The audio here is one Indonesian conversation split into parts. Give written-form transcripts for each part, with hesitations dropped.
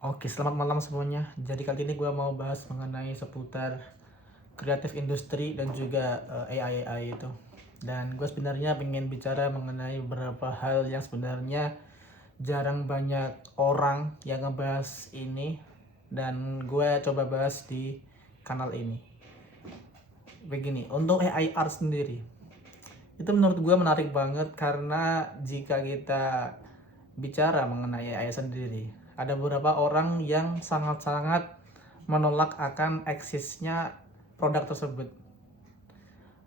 Oke, selamat malam semuanya. Jadi kali ini gue mau bahas mengenai seputar kreatif industri dan juga AI itu. Dan gue sebenarnya pengen bicara mengenai beberapa hal yang sebenarnya jarang banyak orang yang ngebahas ini. Dan gue coba bahas di kanal ini. Begini, untuk AI art sendiri, itu menurut gue menarik banget karena jika kita bicara mengenai AI sendiri, ada beberapa orang yang sangat-sangat menolak akan eksisnya produk tersebut.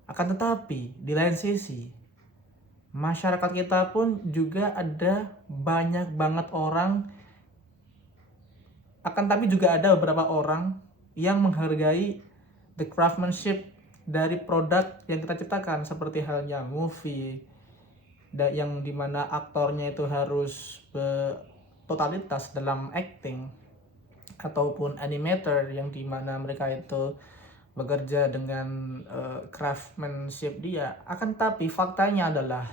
Akan tetapi, di lain sisi, masyarakat kita pun juga ada banyak banget orang, akan tapi juga ada beberapa orang yang menghargai the craftsmanship dari produk yang kita ciptakan, seperti halnya movie, yang dimana aktornya itu harus totalitas dalam acting, ataupun animator yang dimana mereka itu bekerja dengan craftsmanship dia. Akan tapi faktanya adalah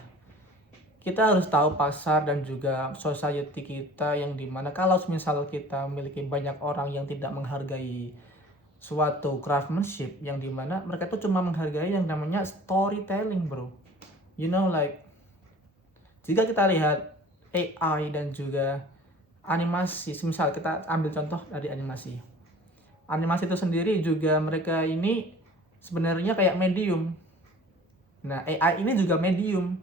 kita harus tahu pasar dan juga society kita, yang dimana kalau misal kita memiliki banyak orang yang tidak menghargai suatu craftsmanship, yang dimana mereka tuh cuma menghargai yang namanya storytelling, bro. You know, like jika kita lihat AI dan juga animasi, misal kita ambil contoh dari animasi. Animasi itu sendiri juga mereka ini sebenarnya kayak medium. Nah, AI ini juga medium.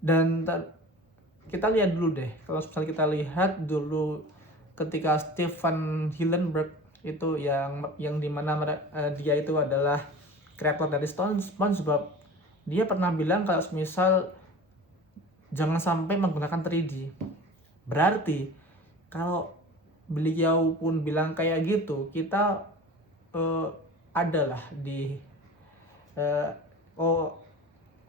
Dan kita lihat dulu deh, kalau misalnya kita lihat dulu ketika Steven Hillenburg itu yang dimana dia itu adalah kreator dari SpongeBob, dia pernah bilang kalau misal jangan sampai menggunakan 3D. Berarti kalau beliau pun bilang kayak gitu, kita adalah di uh, oh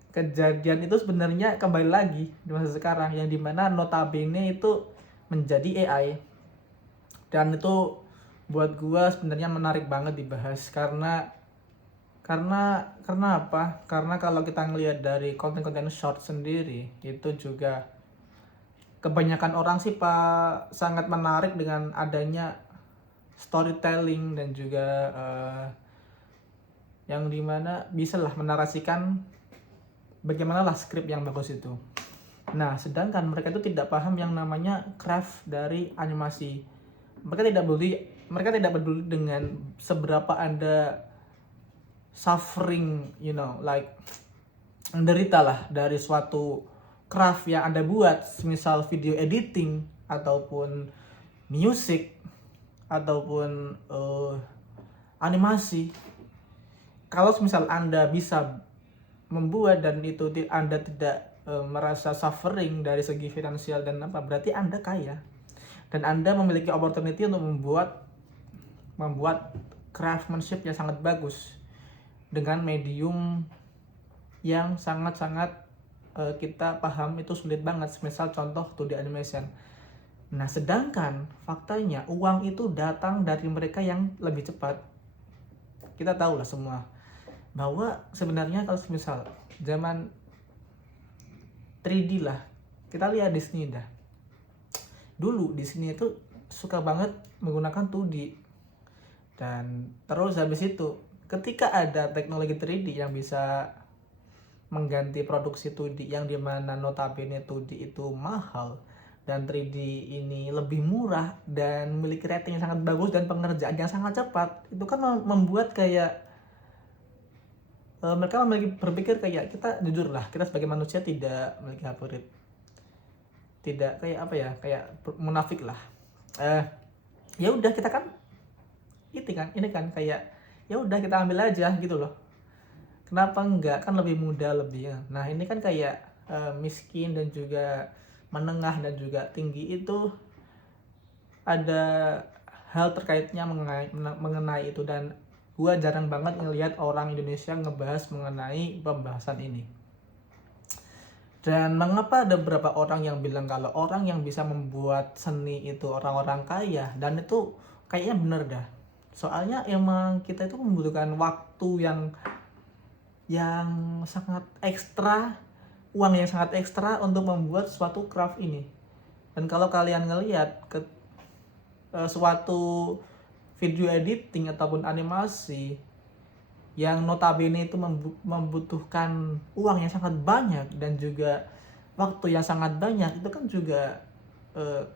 kejadian itu sebenarnya kembali lagi di masa sekarang, yang dimana notabene itu menjadi AI. Dan itu buat gua sebenarnya menarik banget dibahas karena apa? Karena kalau kita ngelihat dari konten-konten short sendiri, itu juga kebanyakan orang sih sangat menarik dengan adanya storytelling dan juga yang dimana bisa lah menarasikan bagaimana lah skrip yang bagus itu. Nah, sedangkan mereka itu tidak paham yang namanya craft dari animasi. Mereka tidak peduli dengan seberapa Anda suffering, like menderita lah dari suatu craft yang Anda buat, misal video editing ataupun music ataupun animasi. Kalau misal Anda bisa membuat dan itu Anda tidak merasa suffering dari segi finansial dan apa, berarti Anda kaya dan Anda memiliki opportunity untuk membuat craftsmanship yang sangat bagus dengan medium yang sangat-sangat kita paham itu sulit banget, misal contoh 2D animation. Nah, sedangkan faktanya uang itu datang dari mereka yang lebih cepat. Kita tahu lah semua bahwa sebenarnya kalau misal zaman 3D lah, kita lihat Disney dah. Dulu Disney itu suka banget menggunakan 2D. Dan terus habis itu ketika ada teknologi 3D yang bisa mengganti produksi 2D, yang dimana notabene 2D itu mahal dan 3D ini lebih murah dan memiliki rating yang sangat bagus dan pengerjaan yang sangat cepat, itu kan membuat kayak mereka berpikir kayak, kita jujur lah, kita sebagai manusia tidak memiliki favorit, tidak kayak apa ya, kayak munafik lah. Ya udah, kita kan ini kan kayak ya udah kita ambil aja gitu loh. Kenapa enggak, kan lebih mudah lebih ya. Nah, ini kan kayak miskin dan juga menengah dan juga tinggi itu ada hal terkaitnya mengenai itu, dan gua jarang banget ngelihat orang Indonesia ngebahas mengenai pembahasan ini. Dan mengapa ada beberapa orang yang bilang kalau orang yang bisa membuat seni itu orang-orang kaya, dan itu kayaknya bener dah. Soalnya emang kita itu membutuhkan waktu yang sangat ekstra, uang yang sangat ekstra untuk membuat suatu craft ini. Dan kalau kalian ngelihat suatu video editing ataupun animasi yang notabene itu membutuhkan uang yang sangat banyak dan juga waktu yang sangat banyak, itu kan juga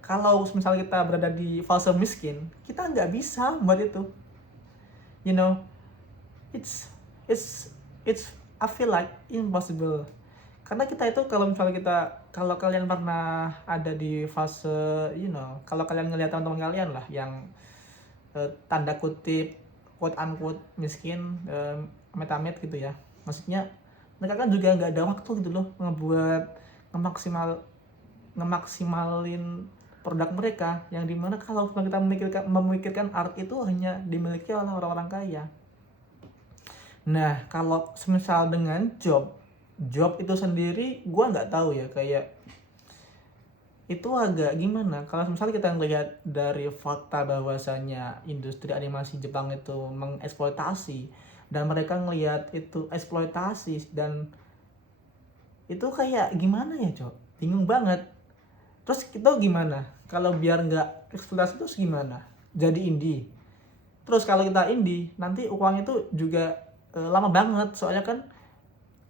kalau misalnya kita berada di fase miskin, kita nggak bisa buat itu, you know. It's it's it's I feel like impossible, karena kita itu kalau kalian pernah ada di fase, kalau kalian ngelihat teman-teman kalian lah yang tanda kutip quote unquote miskin, amit-amit gitu ya, maksudnya mereka kan juga nggak ada waktu gitu loh ngebuat ngemaksimalin produk mereka, yang dimana kalau kita memikirkan art itu hanya dimiliki oleh orang-orang kaya. Nah, kalau semisal dengan job itu sendiri, gue nggak tahu ya, kayak itu agak gimana. Kalau misalnya kita ngelihat dari fakta bahwasanya industri animasi Jepang itu mengeksploitasi, dan mereka ngelihat itu eksploitasi, dan itu kayak gimana ya, Cok? Bingung banget. Terus kita gimana? Kalau biar nggak eksploitasi terus gimana? Jadi indie. Terus kalau kita indie, nanti uang itu juga lama banget, soalnya kan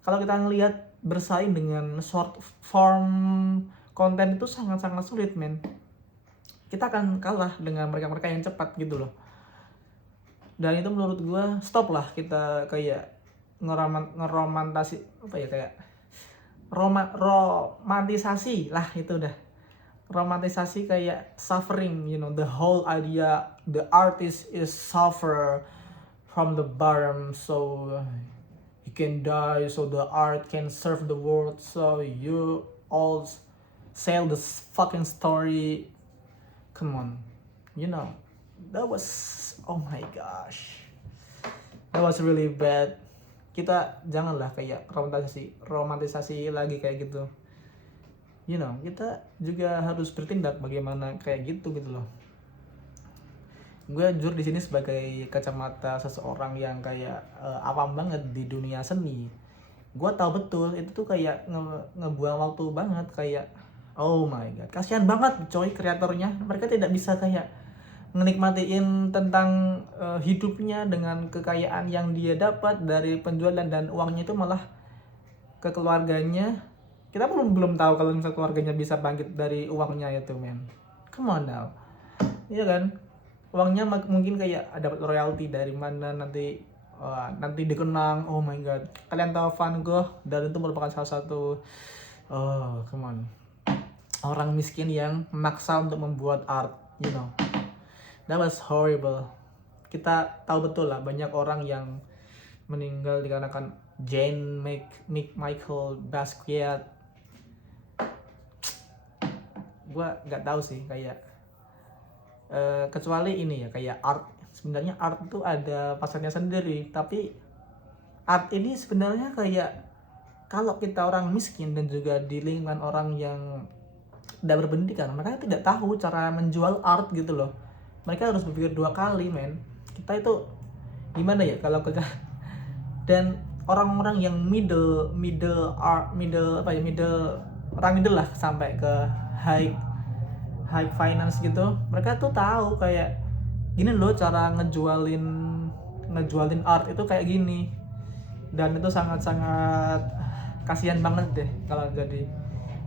kalau kita ngelihat bersaing dengan short form konten itu sangat-sangat sulit, men. Kita akan kalah dengan mereka-mereka yang cepat gitu loh. Dan itu menurut gue stop lah kita kayak ngeromantasi apa ya, kayak romantisasi lah, itu udah romantisasi kayak suffering, the whole idea the artist is suffer from the bottom, so you can die, so the art can serve the world, so you all sell this fucking story. Come on, that was, oh my gosh, that was really bad. Kita janganlah kayak romantisasi lagi kayak gitu, kita juga harus bertindak bagaimana kayak gitu loh. Gue jujur di sini sebagai kacamata seseorang yang kayak awam banget di dunia seni. Gue tahu betul itu tuh kayak ngebuang waktu banget, kayak oh my god, kasihan banget coy kreatornya. Mereka tidak bisa kayak ngenikmatiin tentang hidupnya dengan kekayaan yang dia dapat dari penjualan, dan uangnya itu malah ke keluarganya. Kita belum tahu kalau misalnya keluarganya bisa bangkit dari uangnya itu, men. Come on now. Iya kan? Uangnya mungkin kayak dapat royalti dari mana nanti, nanti dikenang. Oh my god, kalian tahu Van Gogh, dan itu merupakan salah satu come on, orang miskin yang memaksa untuk membuat art, that was horrible. Kita tahu betul lah banyak orang yang meninggal dikarenakan Jean Michael Basquiat. Gua nggak tahu sih, kayak kecuali ini ya, kayak art. Sebenarnya art itu ada pasarnya sendiri, tapi art ini sebenarnya kayak kalau kita orang miskin dan juga di lingkungan orang yang tidak berpendidikan, mereka tidak tahu cara menjual art gitu loh. Mereka harus berpikir 2 kali, men. Kita itu gimana ya kalau kita dan orang-orang yang middle lah sampai ke high finance gitu, mereka tuh tahu kayak gini loh cara ngejualin art itu kayak gini. Dan itu sangat-sangat kasihan banget deh kalau jadi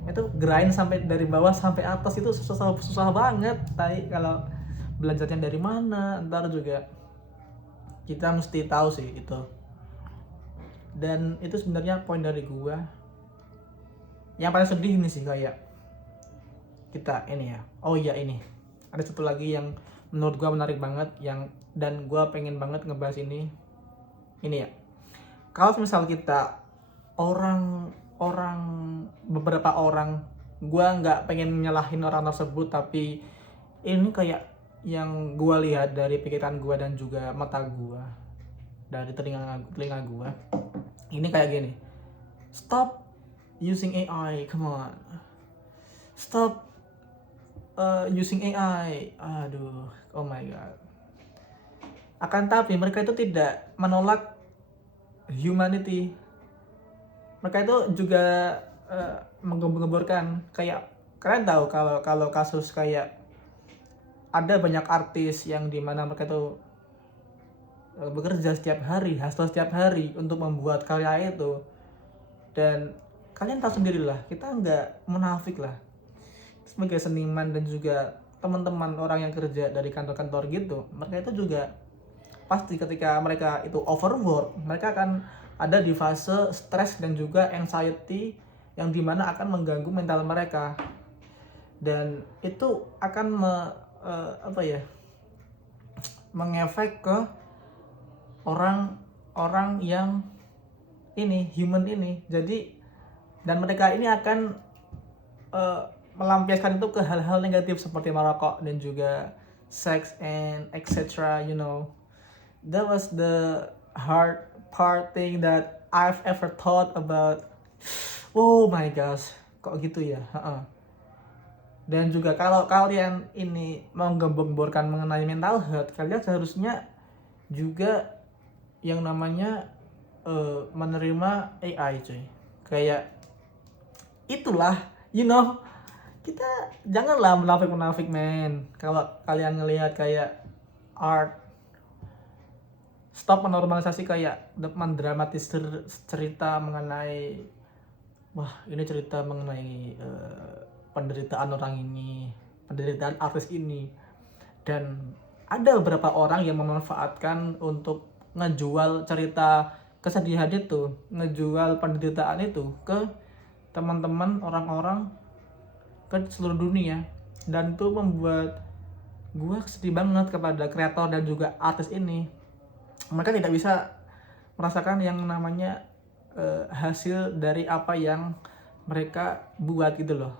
itu grind sampai dari bawah sampai atas, itu susah banget. Tapi kalau belajarnya dari mana, ntar juga kita mesti tahu sih itu. Dan itu sebenarnya poin dari gua yang paling sedih ini sih, kayak kita ini ya. Oh iya, ini ada satu lagi yang menurut gua menarik banget, dan gua pengen banget ngebahas ini ya. Kalau misal kita beberapa orang, gua nggak pengen nyalahin orang tersebut, tapi ini kayak yang gua lihat dari pikiran gua dan juga mata gua, dari telinga gua, ini kayak gini. Stop using AI, come on. Stop using AI. Aduh, oh my god. Akan tapi mereka itu tidak menolak humanity. Mereka itu juga menggembar-gemborkan, kayak kalian tahu kalau kasus kayak ada banyak artis yang dimana mereka itu bekerja setiap hari, hustle setiap hari untuk membuat karya itu. Dan kalian tahu sendirilah, kita nggak munafik lah sebagai seniman dan juga teman-teman orang yang kerja dari kantor-kantor gitu. Mereka itu juga pasti ketika mereka itu overwork, mereka akan ada di fase stres dan juga anxiety yang dimana akan mengganggu mental mereka, dan itu akan mengefek ke orang-orang yang ini human ini. Jadi dan mereka ini akan melampiaskan itu ke hal-hal negatif seperti merokok dan juga sex and etc. That was the hard part thing that I've ever thought about. Oh my gosh, kok gitu ya. Dan juga kalau kalian ini mau gembor-gemborkan mengenai mental health, kalian seharusnya juga yang namanya menerima AI cuy. Kayak itulah, kita janganlah munafik men. Kalau kalian ngelihat kayak art, stop menormalisasi kayak mendramatis cerita mengenai ini cerita mengenai penderitaan orang ini, penderitaan artis ini. Dan ada beberapa orang yang memanfaatkan untuk ngejual cerita kesedihan itu, ngejual penderitaan itu ke teman-teman orang-orang ke seluruh dunia. Dan itu membuat gue sedih banget kepada kreator dan juga artis ini. Mereka tidak bisa merasakan yang namanya hasil dari apa yang mereka buat gitu loh.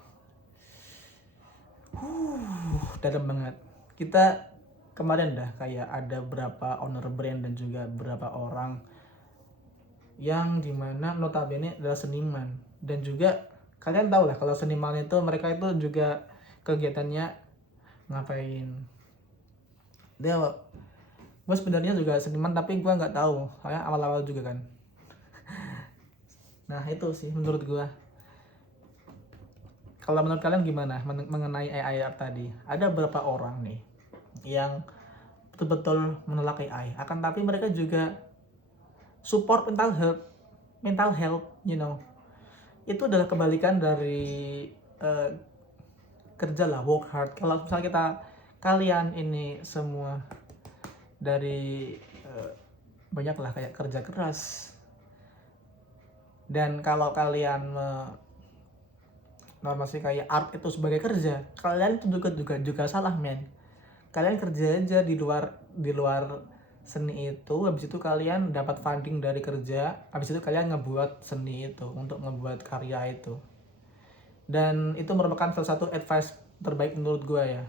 Dalam banget. Kita kemarin dah kayak ada beberapa owner brand dan juga beberapa orang yang dimana notabene adalah seniman. Dan juga kalian tahu lah kalau seniman itu mereka itu juga kegiatannya ngapain. Gue sebenarnya juga seniman tapi gue nggak tahu, soalnya awal-awal juga kan. Nah itu sih menurut gue. Kalau menurut kalian gimana mengenai AI art tadi? Ada beberapa orang nih yang betul-betul menolak AI, akan tapi mereka juga support mental health, Itu adalah kebalikan dari kerja lah, work hard. Kalau misalnya kalian ini semua dari banyak lah kayak kerja keras, dan kalau kalian normasi kayak art itu sebagai kerja, kalian itu juga salah men. Kalian kerja aja di luar seni itu, habis itu kalian dapat funding dari kerja, habis itu kalian ngebuat seni itu untuk ngebuat karya itu. Dan itu merupakan salah satu advice terbaik menurut gue ya.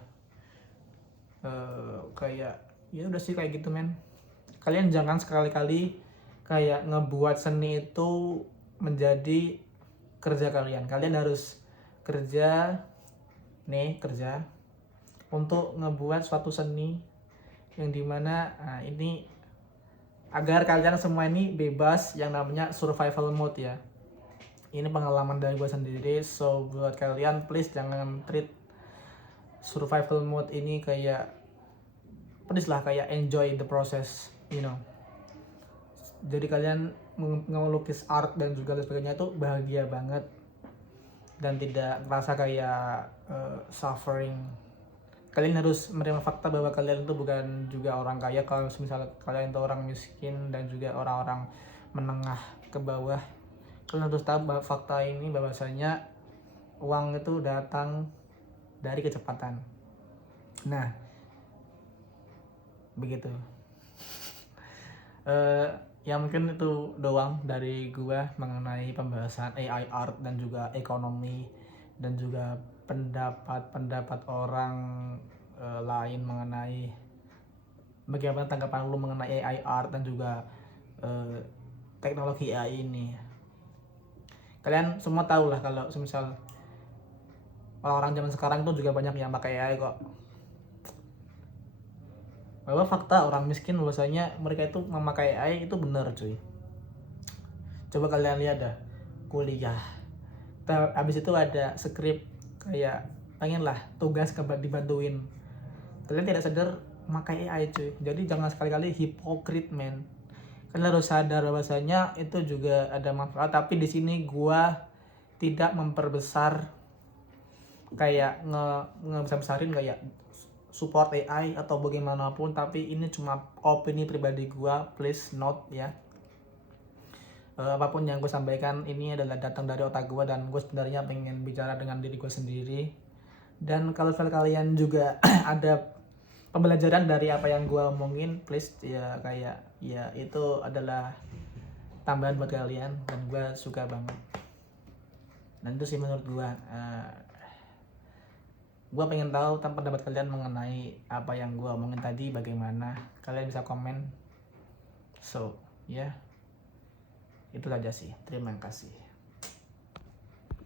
Kayak ya udah sih kayak gitu men. Kalian jangan sekali-kali kayak ngebuat seni itu menjadi kerja kalian. Kalian harus kerja untuk ngebuat suatu seni yang dimana ini agar kalian semua ini bebas yang namanya survival mode ya. Ini pengalaman dari gue sendiri, so buat kalian please jangan treat survival mode ini kayak please lah, kayak enjoy the process, Jadi kalian ngelukis art dan juga sebagainya itu bahagia banget dan tidak merasa kayak suffering. Kalian harus menerima fakta bahwa kalian itu bukan juga orang kaya. Kalau misalnya kalian itu orang miskin dan juga orang-orang menengah ke bawah, kalian harus tahu bahwa fakta ini bahwasanya uang itu datang dari kecepatan. Nah, begitu. Ya mungkin itu doang dari gua mengenai pembahasan AI art dan juga ekonomi dan juga pendapat orang lain mengenai bagaimana tanggapan lu mengenai AI art dan juga teknologi AI ini. Kalian semua tahu lah kalau semisal orang-orang zaman sekarang tuh juga banyak yang pakai AI kok. Bahwa fakta orang miskin bahwasanya mereka itu memakai AI itu benar cuy. Coba kalian lihat dah kuliah, habis itu ada skrip kayak pengen lah tugas dibantuin, kalian tidak sadar memakai AI cuy. Jadi jangan sekali-kali hipokrit men. Kalian harus sadar bahwasanya itu juga ada manfaat, tapi di sini gua tidak memperbesar kayak ngebesar-besarin kayak support AI atau bagaimanapun, tapi ini cuma opini pribadi gua, please note ya. Apapun yang gue sampaikan ini adalah datang dari otak gue, dan gue sebenarnya pengen bicara dengan diri gue sendiri. Dan kalau kalian juga ada pembelajaran dari apa yang gue omongin, please ya, kayak ya itu adalah tambahan buat kalian, dan gue suka banget. Dan itu sih menurut gue pengen tahu pendapat kalian mengenai apa yang gue omongin tadi bagaimana. Kalian bisa komen. So ya, itu saja sih, terima kasih.